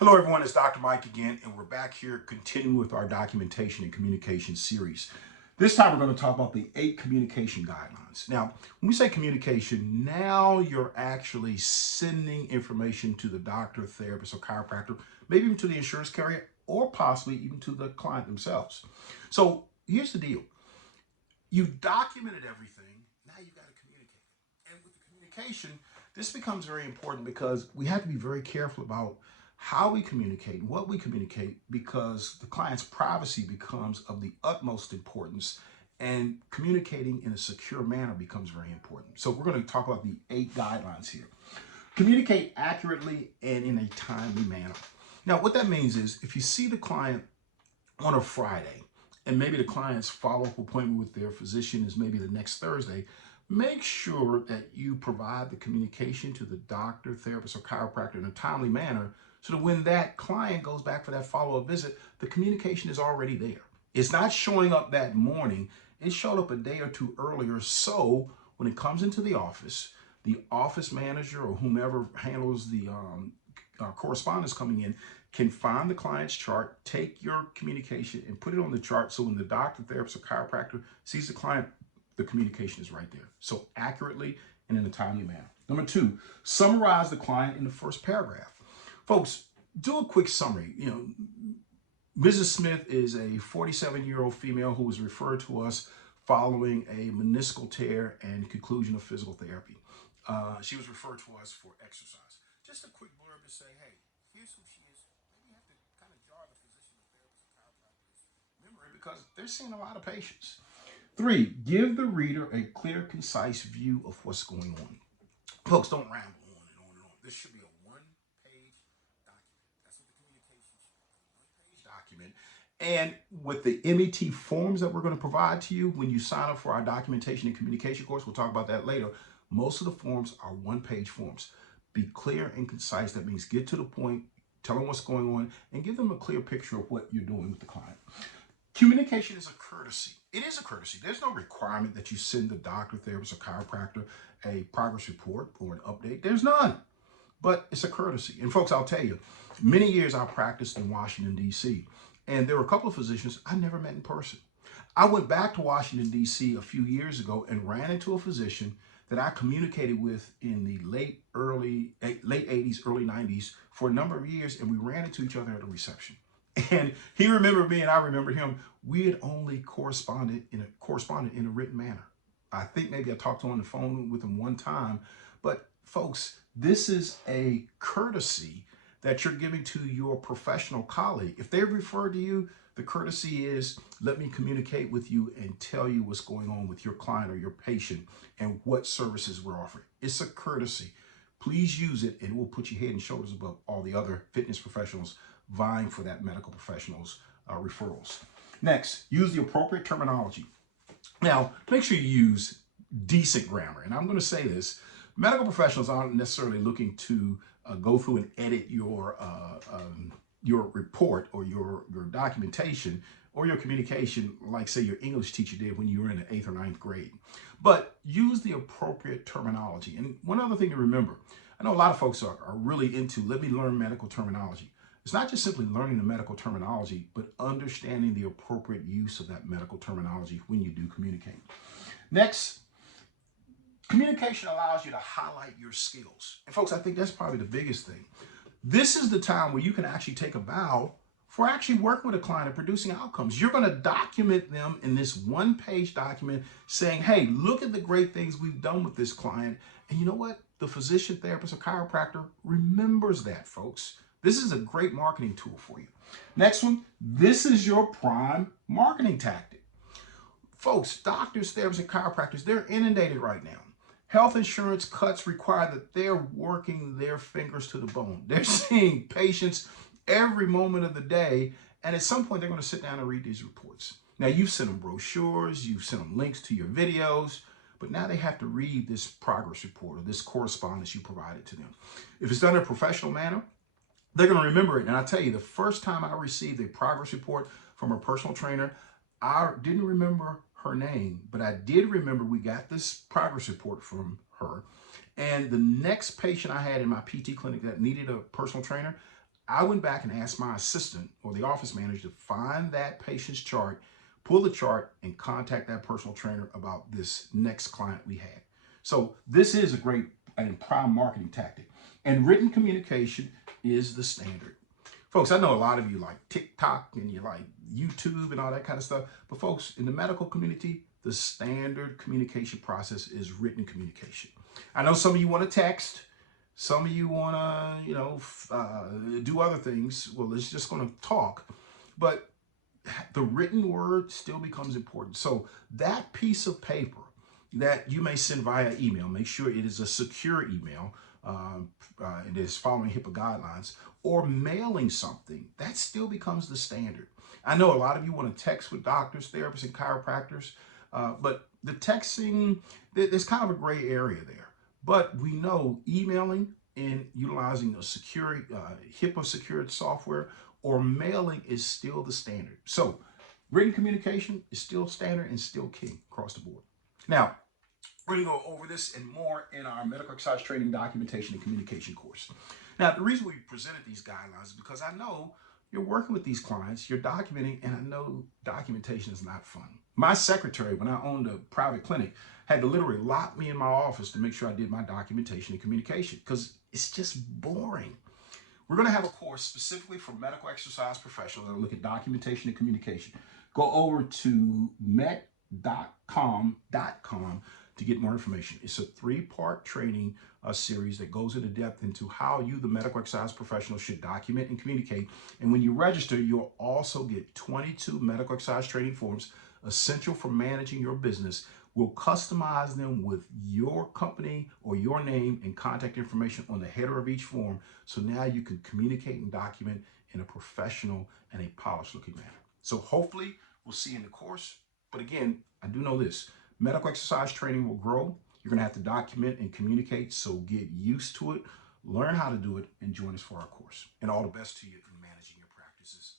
Hello everyone, it's Dr. Mike again, and we're back here continuing with our documentation and communication series. This time we're going to talk about the 8 communication guidelines. Now, when we say communication, now you're actually sending information to the doctor, therapist, or chiropractor, maybe even to the insurance carrier, or possibly even to the client themselves. So here's the deal. You've documented everything, now you've got to communicate. And with the communication, this becomes very important because we have to be very careful about how we communicate, what we communicate, because the client's privacy becomes of the utmost importance and communicating in a secure manner becomes very important. So we're going to talk about the 8 guidelines here. Communicate accurately and in a timely manner. Now, what that means is if you see the client on a Friday, and maybe the client's follow-up appointment with their physician is maybe the next Thursday, make sure that you provide the communication to the doctor, therapist, or chiropractor in a timely manner so that when that client goes back for that follow-up visit, the communication is already there. It's not showing up that morning. It showed up a day or two earlier. So when it comes into the office manager or whomever handles the correspondence coming in can find the client's chart, take your communication and put it on the chart so when the doctor, therapist, or chiropractor sees the client, the communication is right there. So accurately and in a timely manner. Number 2, summarize the client in the first paragraph. Folks, do a quick summary. Mrs. Smith is a 47-year-old female who was referred to us following a meniscal tear and conclusion of physical therapy. She was referred to us for exercise. Just a quick blurb to say, hey, here's who she is. Maybe you have to kind of jar the physician, the therapist, the chiropractor's memory because they're seeing a lot of patients. 3, give the reader a clear, concise view of what's going on. Folks, don't ramble on and on and on. This should be a one-page document. That's what the communication should be, a one-page document. And with the MET forms that we're going to provide to you when you sign up for our documentation and communication course, we'll talk about that later. Most of the forms are one-page forms. Be clear and concise. That means get to the point, tell them what's going on, and give them a clear picture of what you're doing with the client. Communication is a courtesy. It is a courtesy. There's no requirement that you send the doctor, therapist, or chiropractor a progress report or an update. There's none. But it's a courtesy. And folks, I'll tell you, many years I practiced in Washington, D.C., and there were a couple of physicians I never met in person. I went back to Washington, D.C. a few years ago and ran into a physician that I communicated with in the late 80s, early 90s for a number of years, and we ran into each other at a reception. And he remembered me and I remembered him. We had only corresponded in a written manner. I think maybe I talked on the phone with him one time, but folks, this is a courtesy that you're giving to your professional colleague. If they refer to you, the courtesy is, let me communicate with you and tell you what's going on with your client or your patient and what services we're offering. It's a courtesy. Please use it and it will put you head and shoulders above all the other fitness professionals vying for that medical professionals referrals. Next, use the appropriate terminology. Now, make sure you use decent grammar. And I'm going to say this, medical professionals aren't necessarily looking to go through and edit your report or your documentation or your communication like, say, your English teacher did when you were in the 8th or 9th grade. But use the appropriate terminology. And one other thing to remember, I know a lot of folks are really into, let me learn medical terminology. It's not just simply learning the medical terminology, but understanding the appropriate use of that medical terminology when you do communicate. Next, communication allows you to highlight your skills. And folks, I think that's probably the biggest thing. This is the time where you can actually take a bow for actually working with a client and producing outcomes. You're going to document them in this one-page document saying, hey, look at the great things we've done with this client. And you know what? The physician, therapist, or chiropractor remembers that, folks. This is a great marketing tool for you. Next one, this is your prime marketing tactic. Folks, doctors, therapists, and chiropractors, they're inundated right now. Health insurance cuts require that they're working their fingers to the bone. They're seeing patients every moment of the day, and at some point they're going to sit down and read these reports. Now, you've sent them brochures, you've sent them links to your videos, but now they have to read this progress report or this correspondence you provided to them. If it's done in a professional manner, they're going to remember it. And I tell you, the first time I received a progress report from a personal trainer, I didn't remember her name, but I did remember we got this progress report from her. And the next patient I had in my PT clinic that needed a personal trainer, I went back and asked my assistant or the office manager to find that patient's chart, pull the chart, and contact that personal trainer about this next client we had. So this is a great and prime marketing tactic. And written communication is the standard. Folks, I know a lot of you like TikTok and you like YouTube and all that kind of stuff. But folks, in the medical community, the standard communication process is written communication. I know some of you want to text. Some of you want to, do other things. Well, it's just going to talk. But the written word still becomes important. So that piece of paper that you may send via email, make sure it is a secure email. It is following HIPAA guidelines, or mailing something, that still becomes the standard. I know a lot of you want to text with doctors, therapists, and chiropractors, but the texting, there's kind of a gray area there. But we know emailing and utilizing a secure, HIPAA secured software or mailing is still the standard. So written communication is still standard and still king across the board. Now, we're going to go over this and more in our medical exercise training, documentation, and communication course. Now, the reason we presented these guidelines is because I know you're working with these clients, you're documenting, and I know documentation is not fun. My secretary, when I owned a private clinic, had to literally lock me in my office to make sure I did my documentation and communication because it's just boring. We're going to have a course specifically for medical exercise professionals that look at documentation and communication. Go over to met.com to get more information. It's a 3-part training series that goes into depth into how you, the medical exercise professional, should document and communicate. And when you register, you'll also get 22 medical exercise training forms essential for managing your business. We'll customize them with your company or your name and contact information on the header of each form. So now you can communicate and document in a professional and a polished looking manner. So hopefully we'll see you in the course. But again, I do know this. Medical exercise training will grow. You're going to have to document and communicate, so get used to it, learn how to do it, and join us for our course. And all the best to you in managing your practices.